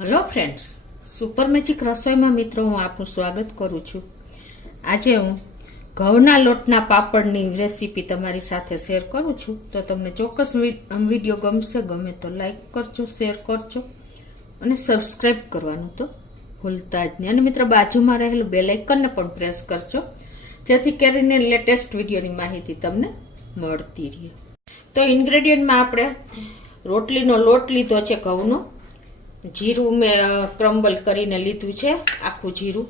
Hello friends, super magic રસોઈમાં મિત્રો હું આપનું સ્વાગત કરું છું। આજે હું ઘઉંના લોટના પાપડની રેસીપી તમારી સાથે શેર કરું છું। તો તમને ચોક્કસ વિડીયો ગમશે, ગમે તો લાઈક કરજો, શેર કરજો અને સબસ્ક્રાઈબ કરવાનું તો ભૂલતા જ નહીં। અને મિત્રો બાજુમાં રહેલું બેલ આઇકનને પણ પ્રેસ કરજો, જેથી કરીને લેટેસ્ટ વિડીયોની માહિતી તમને મળતી રહે। તો ઇન્ગ્રેડિયન્ટમાં આપણે રોટલીનો લોટ લીધો છે ઘઉંનો, જીરું મેં ક્રમ્બલ કરીને લીધું છે, આખું જીરું,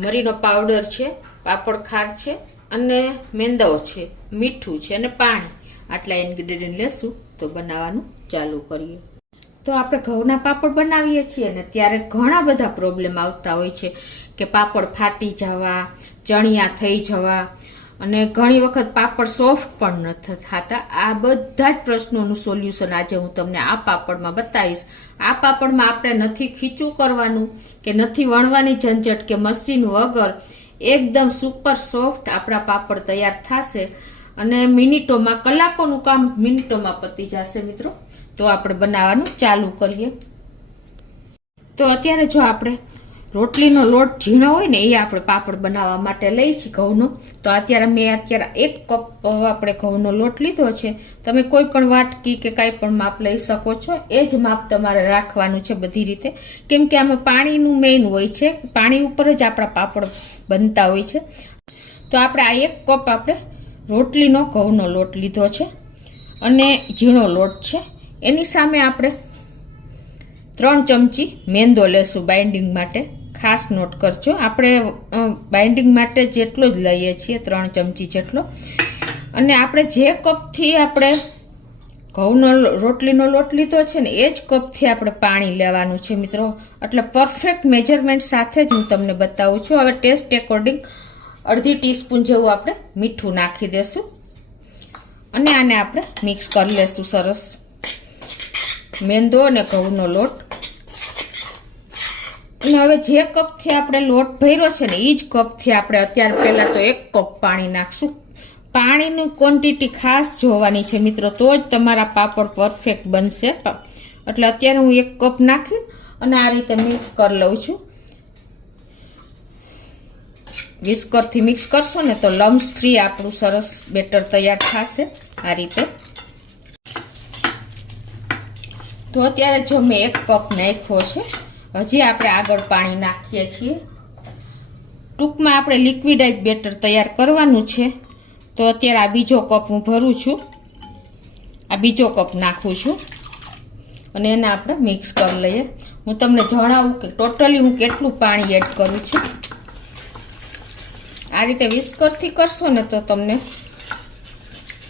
મરીનો પાવડર છે, પાપડ ખાર છે અને મેંદાઓ છે, મીઠું છે અને પાણી। આટલા ઇન્ગ્રેડિયન્ટ લેશું તો બનાવવાનું ચાલુ કરીએ। તો આપણે ઘઉંના પાપડ બનાવીએ છીએ ને ત્યારે ઘણા બધા પ્રોબ્લેમ આવતા હોય છે કે પાપડ ફાટી જવા, ચણિયા થઈ જવા અને ઘણી વખત પાપડ સોફ્ટ પણ નથી થતા। આ બધા જ પ્રશ્નોનું સોલ્યુશન આજે હું તમને આ પાપડમાં બતાવીશ। આ પાપડમાં આપણે નથી ખીચું કરવાનું કે નથી વણવાની ઝંઝટ કે મશીન વગર એકદમ સુપર સોફ્ટ આપણા પાપડ તૈયાર થશે અને મિનિટોમાં, કલાકોનું કામ મિનિટોમાં પતી જશે મિત્રો। તો આપણે બનાવવાનું ચાલુ કરીએ। તો અત્યારે જો આપણે રોટલીનો લોટ ઝીણો હોય ને એ આપણે પાપડ બનાવવા માટે લઈ છીએ ઘઉંનો। તો મેં 1 કપ આપણે ઘઉંનો લોટ લીધો છે। તમે કોઈ પણ વાટકી કે કાંઈ પણ માપ લઈ શકો છો, એ જ માપ તમારે રાખવાનું છે બધી રીતે, કેમ કે આમાં પાણીનું મેઇન હોય છે, પાણી ઉપર જ આપણા પાપડ બનતા હોય છે। તો આપણે આ 1 કપ આપણે રોટલીનો ઘઉંનો લોટ લીધો છે અને ઝીણો લોટ છે। એની સામે આપણે 3 ચમચી મેંદો લેશું બાઇન્ડિંગ માટે। ખાસ નોટ કરજો, આપણે બાઇન્ડિંગ માટે જેટલો જ લઈએ છીએ, 3 ચમચી જેટલો। અને આપણે જે કપથી આપણે ઘઉંનો રોટલીનો લોટ લીધો છે ને એ જ કપથી આપણે પાણી લેવાનું છે મિત્રો। એટલે પરફેક્ટ મેજરમેન્ટ સાથે જ હું તમને બતાવું છું। હવે ટેસ્ટ એકોર્ડિંગ અડધી ટીસ્પૂન જેવું આપણે મીઠું નાખી દેશું અને આને આપણે મિક્સ કરી લેશું સરસ, મેંદો અને ઘઉંનો લોટ। અને હવે જે કપથી આપણે લોટ ભર્યો છે ને એ જ કપથી આપણે અત્યારે પહેલાં તો 1 કપ પાણી નાખશું। પાણીની ક્વોન્ટિટી ખાસ જોવાની છે મિત્રો, તો જ તમારા પાપડ પરફેક્ટ બનશે। એટલે અત્યારે હું 1 કપ નાખી અને આ રીતે મિક્સ કરી લઉં છું। વિસ્કરથી મિક્સ કરશો ને તો લમ્સ ફ્રી આપણું સરસ બેટર તૈયાર થશે આ રીતે। તો અત્યારે જો મેં 1 કપ નાખ્યો છે, હજી આપણે આગળ પાણી નાખીએ છીએ। ટૂંકમાં આપણે લિક્વિડાઇઝ બેટર તૈયાર કરવાનું છે। તો અત્યારે આ બીજો કપ હું ભરું છું, આ બીજો કપ નાખું છું અને એને આપણે મિક્સ કરી લઈએ। હું તમને જણાવું કે ટોટલી હું કેટલું પાણી એડ કરું છું। આ રીતે વિસ્કરથી કરશો ને તો તમને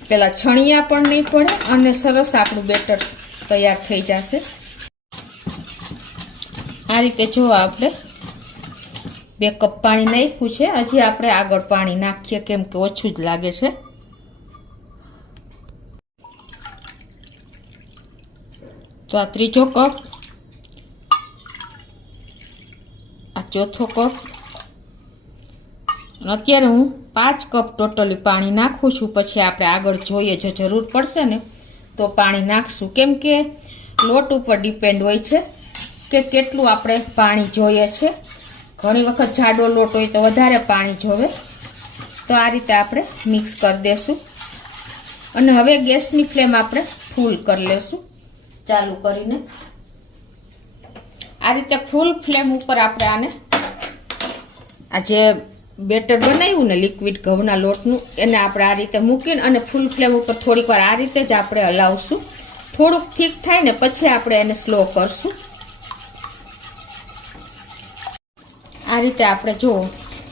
પેલા છણિયા પણ નહીં પડે અને સરસ આપણું બેટર તૈયાર થઈ જશે। આ રીતે જો આપણે 2 કપ પાણી નાખ્યું છે, હજી આપણે આગળ પાણી નાખીએ કેમ કે ઓછું જ લાગે છે। તો આ 3જો કપ, આ 4થો કપ, અત્યારે હું 5 કપ ટોટલી પાણી નાખું છું। પછી આપણે આગળ જોઈએ, જો જરૂર પડશે ને તો પાણી નાખશું, કેમ કે લોટ ઉપર ડિપેન્ડ હોય છે કે કેટલું આપણે પાણી જોઈએ છે। ઘણી વખત જાડો લોટ હોય તો વધારે પાણી જોવે। તો આ રીતે આપણે મિક્સ કરી દેશું અને હવે ગેસની ફ્લેમ આપણે ફૂલ કરી લેશું ચાલુ કરીને। આ રીતે ફૂલ ફ્લેમ ઉપર આપણે આને, આ જે બેટર બનાવ્યું ને લિક્વિડ ઘઉંના લોટનું, એને આપણે આ રીતે મૂકીને અને ફૂલ ફ્લેમ ઉપર થોડીક વાર આ રીતે જ આપણે હલાવશું। થોડુંક ઠીક થાય ને પછી આપણે એને સ્લો કરશું। આ રીતે આપણે જો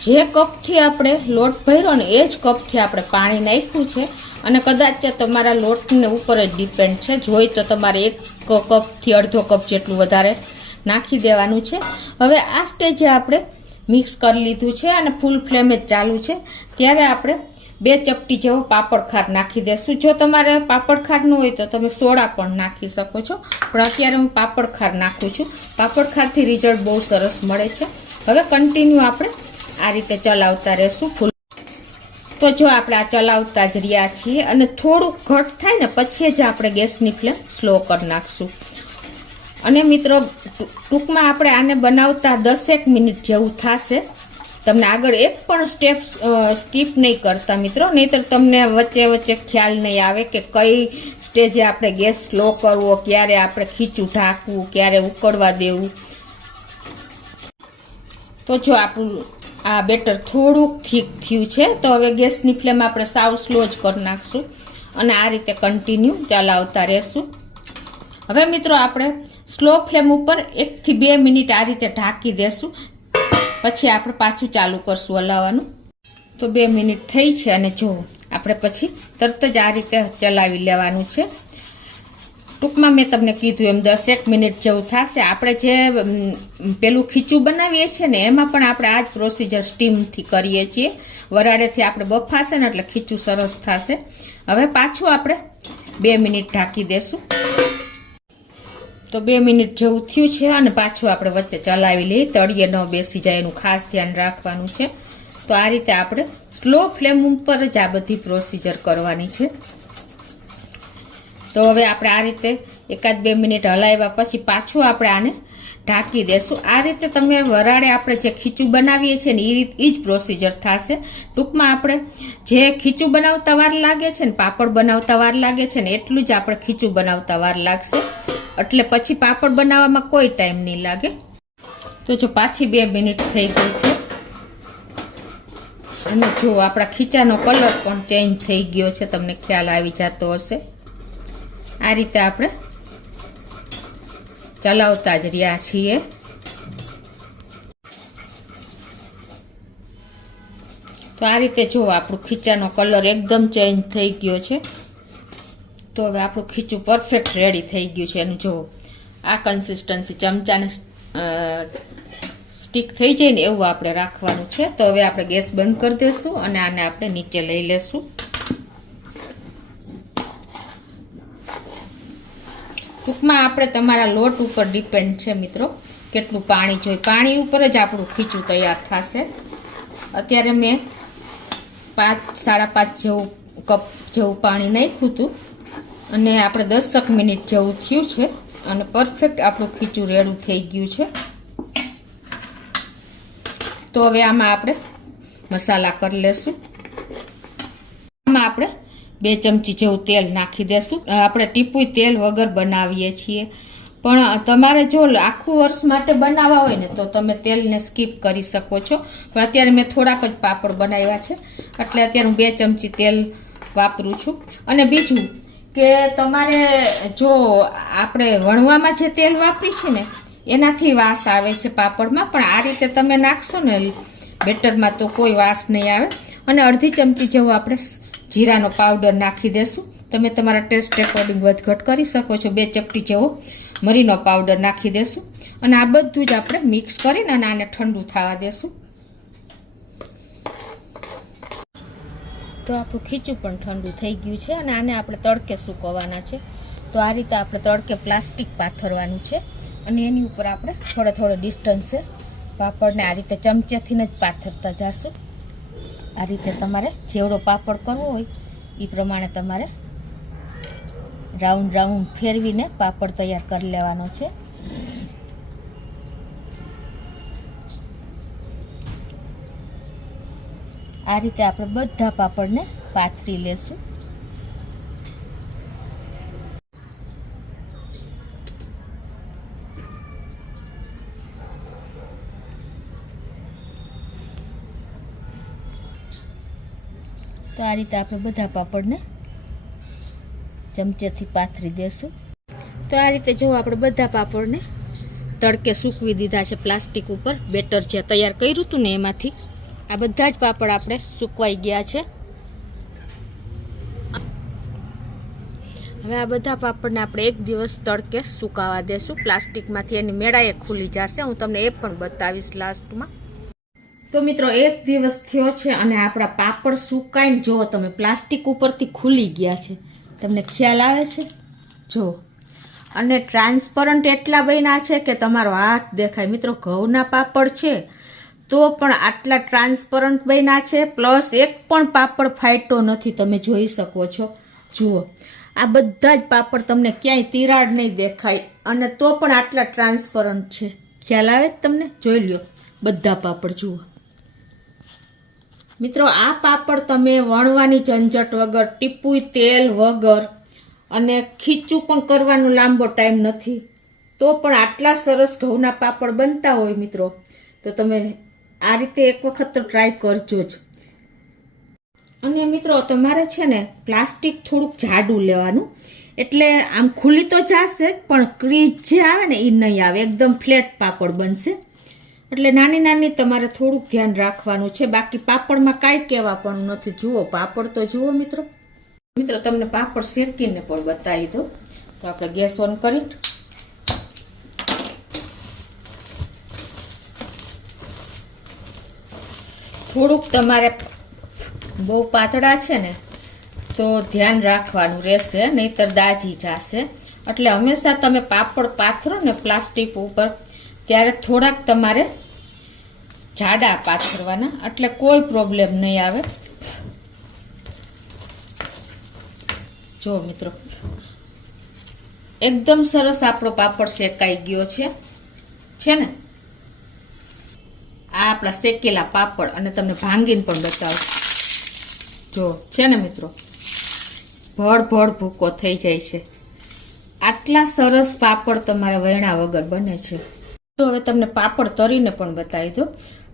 જે કપથી આપણે લોટ ભર્યો ને એ જ કપથી આપણે પાણી નાખ્યું છે અને કદાચ તમારા લોટને ઉપર જ ડિપેન્ડ છે, જોઈ તો તમારે 1 કપથી અડધો કપ જેટલું વધારે નાખી દેવાનું છે। હવે આ સ્ટેજે આપણે મિક્સ કરી લીધું છે અને ફૂલ ફ્લેમ જ ચાલુ છે, ત્યારે આપણે 2 ચપટી જેવો પાપડ ખાર નાખી દેશું। જો તમારે પાપડ ખાર ન હોય તો તમે સોડા પણ નાખી શકો છો, પણ અત્યારે હું પાપડ ખાર નાખું છું। પાપડ ખારથી રિઝલ્ટ બહુ સરસ મળે છે। હવે કન્ટિન્યુ આપણે આ રીતે ચલાવતા રહેશું ફૂલ। તો જો આપણે આ ચલાવતા જ રહ્યા છીએ અને થોડુંક ઘટ થાય ને પછી જ આપણે ગેસની ફ્લેમ સ્લો કરી નાખશું। અને મિત્રો ટૂંકમાં આપણે આને બનાવતા 10 મિનિટ જેવું થશે. તમને આગળ એક પણ સ્ટેપ સ્કીપ નહીં કરતા મિત્રો, નહીંતર તમને વચ્ચે વચ્ચે ખ્યાલ નહીં આવે કે કઈ સ્ટેજે આપણે ગેસ સ્લો કરવો, ક્યારે આપણે ખીચું ઢાંકવું, ક્યારે ઉકળવા દેવું. તો જો આપણું આ બેટર થોડુંક થીક થયું છે, તો હવે ગેસની ફ્લેમ આપણે સાવ સ્લો જ કરી નાખશું અને આ રીતે કન્ટિન્યુ ચલાવતા રહેશું. હવે મિત્રો આપણે સ્લો ફ્લેમ ઉપર 1 થી 2 મિનિટ આ રીતે ઢાંકી દેશું, પછી આપણે પાછું ચાલુ કરશું હલાવવાનું. તો 2 મિનિટ થઈ છે અને જો આપણે પછી તરત જ આ રીતે ચલાવી લેવાનું છે. ટૂંકમાં મેં તમને કીધું એમ 10 મિનિટ જેવું થશે. આપણે જે પેલું ખીચું બનાવીએ છીએ ને એમાં પણ આપણે આ જ પ્રોસીજર સ્ટીમથી કરીએ છીએ. વરાળેથી આપણે બફાશે ને એટલે ખીચું સરસ થશે. હવે પાછું આપણે 2 મિનિટ ઢાંકી દેશું. તો 2 મિનિટ જેવું થયું છે અને પાછું આપણે વચ્ચે ચલાવી લઈએ, તળિયે ન બેસી જાય એનું ખાસ ધ્યાન રાખવાનું છે. તો આ રીતે આપણે સ્લો ફ્લેમ ઉપર જ આ બધી પ્રોસીજર કરવાની છે. તો હવે આપણે આ રીતે 1-2 મિનિટ હલાવ્યા પછી પાછું આપણે આને ઢાંકી દેશું. આ રીતે તમે વરાળે આપણે જે ખીચું બનાવીએ છીએ ને એ જ પ્રોસીજર થશે. ટૂંકમાં આપણે જે ખીચું બનાવતા વાર લાગે છે ને પાપડ બનાવતા વાર લાગે છે ને એટલું જ આપણે ખીચું બનાવતા વાર લાગશે, એટલે પછી પાપડ બનાવવામાં કોઈ ટાઈમ નહીં લાગે. તો જો પાછી 2 મિનિટ થઈ ગઈ છે અને જો આપણા ખીચાનો કલર પણ ચેન્જ થઈ ગયો છે, તમને ખ્યાલ આવી જતો હશે. આ રીતે આપણે ચલાવતા જ રહ્યા છીએ. તો આ રીતે જો આપણું ખીચાનો કલર એકદમ ચેન્જ થઈ ગયો છે. તો હવે આપણું ખીચું પરફેક્ટ રેડી થઈ ગયું છે. અને જો આ કન્સિસ્ટન્સી ચમચાને સ્ટીક થઈ જાય ને એવું આપણે રાખવાનું છે. તો હવે આપણે ગેસ બંધ કરી દઈશું અને આને આપણે નીચે લઈ લેશું. ટૂંકમાં આપણે તમારા લોટ ઉપર ડિપેન્ડ છે મિત્રો કેટલું પાણી જોઈએ. પાણી ઉપર જ આપણું ખીચું તૈયાર થશે. અત્યારે મેં 5-5.5 જેવું કપ જેવું પાણી નાખ્યું હતું અને આપણે 10 મિનિટ જેવું થયું છે અને પરફેક્ટ આપણું ખીચું રેડું થઈ ગયું છે. તો હવે આમાં આપણે મસાલા કરી લેશું. આમાં આપણે 2 ચમચી જેવું તેલ નાખી દેશું. આપણે ટીપું તેલ વગર બનાવીએ છીએ, પણ તમારે જો આખું વર્ષ માટે બનાવવા હોય ને તો તમે તેલને સ્કીપ કરી શકો છો. પણ અત્યારે મેં થોડાક જ પાપડ બનાવ્યા છે એટલે અત્યારે હું 2 ચમચી તેલ વાપરું છું. અને બીજું કે તમારે જો આપણે વણવામાં જે તેલ વાપરી છે ને એનાથી વાસ આવે છે પાપડમાં, પણ આ રીતે તમે નાખશો ને બેટરમાં તો કોઈ વાસ નહીં આવે. અને અડધી ચમચી જેવું આપણે જીરાનો પાવડર નાખી દેશું. તમે તમારા ટેસ્ટ એકોર્ડિંગ વધઘટ કરી શકો છો. 2 ચપટી જેવો મરીનો પાવડર નાખી દેશું અને આ બધું જ આપણે મિક્સ કરીને અને આને ઠંડુ થવા દેશું. તો આપણું ખીચું પણ ઠંડુ થઈ ગયું છે અને આને આપણે તડકે સૂકવવાના છે. તો આ રીતે આપણે તડકે પ્લાસ્ટિક પાથરવાનું છે અને એની ઉપર આપણે થોડો ડિસ્ટન્સે પાપડને આ રીતે ચમચેથી જ પાથરતા જશું. આ રીતે તમારે જેવડો પાપડ કરવો હોય એ પ્રમાણે તમારે રાઉન્ડ ફેરવીને પાપડ તૈયાર કરી લેવાનો છે. આ રીતે આપણે બધા પાપડને પાથરી લેશું. તો આ રીતે આપણે બધા પાપડને ચમચેથી પાથરી દેશું. તો આ રીતે જો આપણે બધા પાપડને તડકે સૂકવી દીધા છે પ્લાસ્ટિક ઉપર. બેટર જે તૈયાર કર્યું હતું ને એમાંથી આ બધા જ પાપડ આપણે સૂકવાઈ ગયા છે. હવે આ બધા પાપડને આપણે 1 દિવસ તડકે સુકાવા દેશું. પ્લાસ્ટિકમાંથી એની મેળાએ ખુલી જશે. હું તમને એ પણ બતાવીશ લાસ્ટમાં. તો મિત્રો 1 દિવસ થયો છે અને આપણા પાપડ સુકાઈને જો તમે પ્લાસ્ટિક ઉપરથી ખુલી ગયા છે. તમને ખ્યાલ આવે છે? જો અને ટ્રાન્સપરન્ટ એટલા બન્યા છે કે તમારો હાથ દેખાય. મિત્રો ઘઉંના પાપડ છે તો પણ આટલા ટ્રાન્સપરન્ટ બન્યા છે, પ્લસ એક પણ પાપડ ફાટ્યો નથી. તમે જોઈ શકો છો. જુઓ આ બધા જ પાપડ તમને ક્યાંય તિરાડ નહીં દેખાય અને તો પણ આટલા ટ્રાન્સપરન્ટ છે. ખ્યાલ આવે તમને? જોઈ લ્યો બધા પાપડ જુઓ મિત્રો. આ પાપડ તમે વણવાની ઝંઝટ વગર, ટીપુય તેલ વગર અને ખીચું પણ કરવાનો લાંબો ટાઈમ નથી, તો પણ આટલા સરસ ઘઉંના પાપડ બનતા હોય મિત્રો, તો તમે આ રીતે એક વખત તો ટ્રાય કરજો જ. અને મિત્રો તમારે છે ને પ્લાસ્ટિક થોડુંક જાડું લેવાનું, એટલે આમ ખુલ્લી તો જશે જ પણ ક્રીજ જે આવે ને એ નહીં આવે, એકદમ ફ્લેટ પાપડ બનશે. એટલે નાની નાની તમારે થોડુંક ધ્યાન રાખવાનું છે, બાકી પાપડમાં કાંઈ કહેવા પણ નથી. જુઓ પાપડ તો જુઓ મિત્રો. મિત્રો તમને પાપડ શેકીને પણ બતાવી દો. તો આપણે ગેસ ઓન કરી થોડુંક તમારે બહુ પાતળા છે ને તો ધ્યાન રાખવાનું રહેશે, નહીતર દાજી જશે. એટલે હંમેશા તમે પાપડ પાથરો ને પ્લાસ્ટિક ઉપર ત્યારે થોડાક તમારે જાડા પાથરવાના, એટલે કોઈ પ્રોબ્લેમ નહીં આવે. જો મિત્રો એકદમ સરસ આપણો પાપડ શેકાઈ ગયો છે ને. આ આપણા શેકેલા પાપડ, અને તમને ભાંગીને પણ બતાવું. જો છે ને મિત્રો, ભળ ભૂકો થઈ જાય છે. આટલા સરસ પાપડ તમારા વૈણા વગર બને છે. તો હવે તમને પાપડ તરીને પણ બતાવી દો.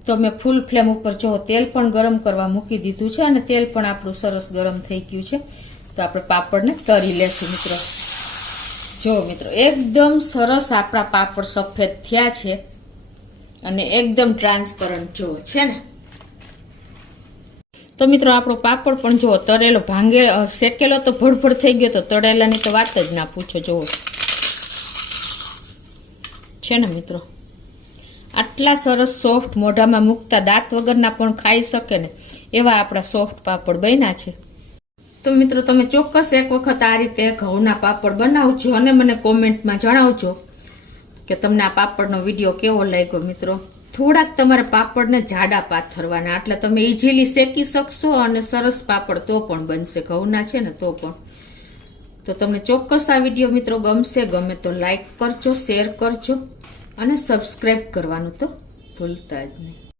તો મેં ફૂલ ફ્લેમ ઉપર જો તેલ પણ ગરમ કરવા મૂકી દીધું છે, અને તેલ પણ આપણું સરસ ગરમ થઈ ગયું છે. તો આપણે પાપડને તરી લેશું મિત્રો. જો મિત્રો એકદમ સરસ આપણા પાપડ સફેદ થયા છે અને એકદમ ટ્રાન્સપરન્ટ જો છે ને. તો મિત્રો આપણો પાપડ પણ જો તરેલો શેકેલો તો ભડભડ થઈ ગયો, તો તળેલાની તો વાત જ ના પૂછો. જુઓ છે ને મિત્રો, આટલા સરસ સોફ્ટ, મોઢામાં મૂકતા દાંત વગરના પણ ખાઈ શકે ને એવા આપણા સોફ્ટ પાપડ બન્યા છે. તો મિત્રો તમે ચોક્કસ એક વખત આ રીતે ઘઉંના પાપડ બનાવજો અને મને કોમેન્ટમાં જણાવજો કે તમને આ પાપડનો વિડીયો કેવો લાગ્યો. મિત્રો થોડાક તમારે પાપડને જાડા પાથરવાના, એટલે તમે ઇઝીલી શેકી શકશો અને સરસ પાપડ તો પણ બનશે. ઘઉંના છે ને તો પણ. તો તમને ચોક્કસ આ વિડીયો મિત્રો ગમશે. ગમે તો લાઈક કરજો, શેર કરજો અને સબસ્ક્રાઈબ કરવાનું તો ભૂલતા જ નહીં.